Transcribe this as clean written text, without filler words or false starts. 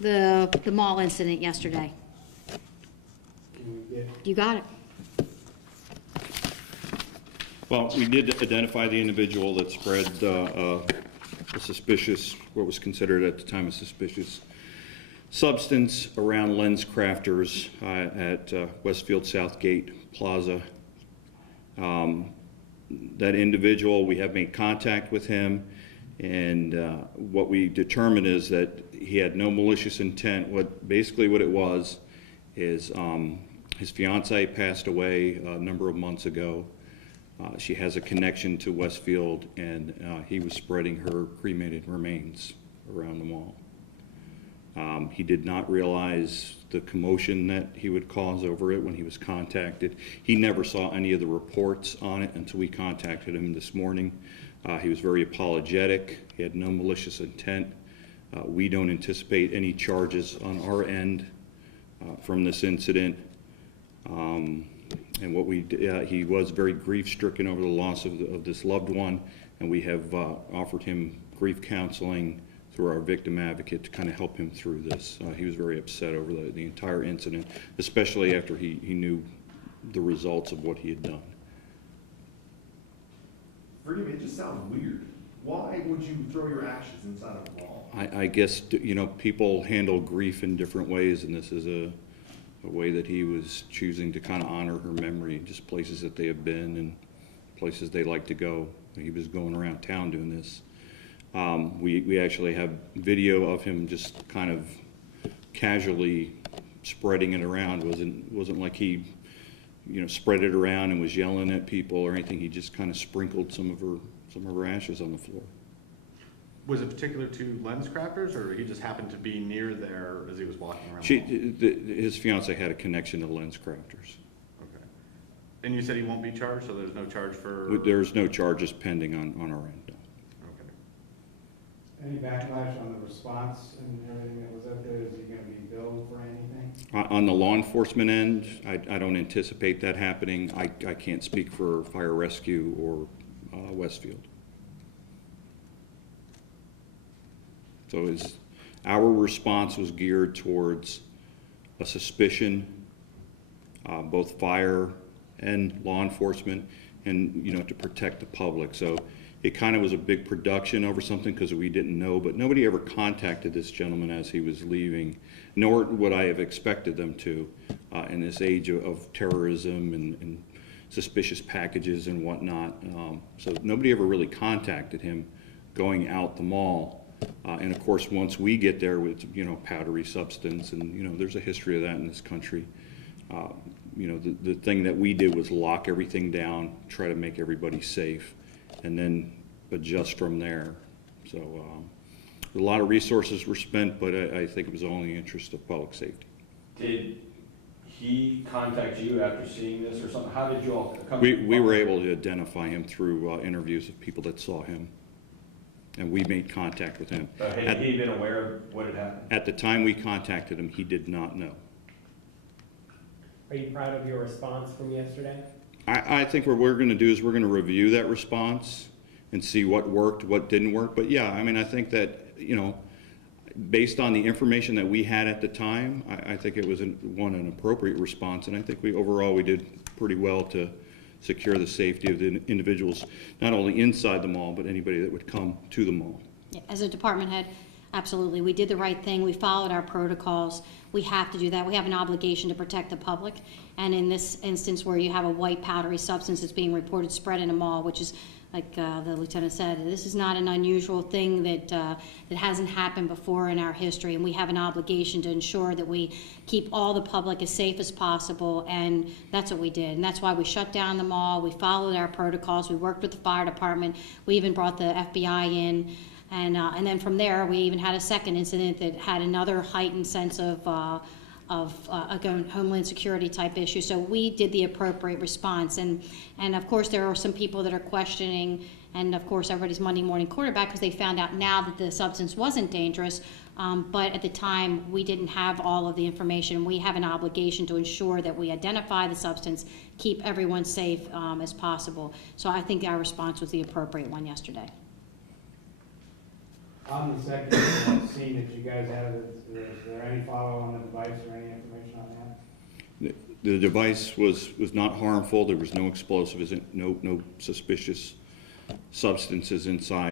the mall incident yesterday. You got it. Well, we did identify the individual that spread a suspicious, what was considered at the time a suspicious substance around LensCrafters at Westfield Southgate Plaza. That individual, we have made contact with him, and what we determined is that he had no malicious intent. Basically what it was is his fiancée passed away a number of months ago. She has a connection to Westfield, and he was spreading her cremated remains around the mall. He did not realize the commotion that he would cause over it when he was contacted. He never saw any of the reports on it until we contacted him this morning. He was very apologetic. He had no malicious intent. We don't anticipate any charges on our end from this incident. And what he was very grief-stricken over the loss of this loved one, and we have offered him grief counseling through our victim advocate to kind of help him through this. He was very upset over the entire incident, especially after he knew the results of what he had done. Forgive me, it just sounds weird. Why would you throw your ashes inside of a mall? I guess, you know, people handle grief in different ways, and this is a way that he was choosing to kind of honor her memory, just places that they have been and places they like to go. He was going around town doing this. We actually have video of him just kind of casually spreading it around. Wasn't like he, you know, spread it around and was yelling at people or anything. He just kind of sprinkled some of her ashes on the floor. Was it particular to LensCrafters, or he just happened to be near there as he was walking around? His fiancée had a connection to LensCrafters. Okay. And you said he won't be charged, so there's no charge for... There's no charges pending on our end. Okay. Any backlash on the response and everything that was up there? Is he going to be billed for anything? On the law enforcement end, I don't anticipate that happening. I can't speak for fire rescue or Westfield. So our response was geared towards a suspicion, both fire and law enforcement, and, you know, to protect the public. So it kind of was a big production over something because we didn't know, but nobody ever contacted this gentleman as he was leaving, nor would I have expected them to in this age of terrorism and suspicious packages and whatnot. So nobody ever really contacted him going out the mall. And of course, once we get there with, you know, powdery substance, and, you know, there's a history of that in this country. You know, the thing that we did was lock everything down, try to make everybody safe, and then adjust from there. So a lot of resources were spent, but I think it was only in the interest of public safety. Did he contact you after seeing this or something? How did you all come? We were able to identify him through interviews of people that saw him, and we made contact with him. Had he been aware of what had happened? At the time we contacted him, he did not know. Are you proud of your response from yesterday? I think what we're going to do is we're going to review that response and see what worked, what didn't work. But yeah, I mean, I think that, you know, based on the information that we had at the time, I think it was an appropriate response, and I think overall we did pretty well to secure the safety of the individuals, not only inside the mall, but anybody that would come to the mall. Yeah, as a department head, absolutely. We did the right thing. We followed our protocols. We have to do that. We have an obligation to protect the public. And in this instance where you have a white powdery substance that's being reported spread in a mall, which is, like the lieutenant said, this is not an unusual thing that hasn't happened before in our history. And we have an obligation to ensure that we keep all the public as safe as possible. And that's what we did. And that's why we shut down the mall. We followed our protocols. We worked with the fire department. We even brought the FBI in. And then from there, we even had a second incident that had another heightened sense of homeland security type issue. So we did the appropriate response. And of course, there are some people that are questioning, and of course, everybody's Monday morning quarterback because they found out now that the substance wasn't dangerous. But at the time, we didn't have all of the information. We have an obligation to ensure that we identify the substance, keep everyone safe as possible. So I think our response was the appropriate one yesterday. On the second scene that you guys had, is there any follow on the device or any information on that? The device was not harmful. There was no explosives, no suspicious substances inside.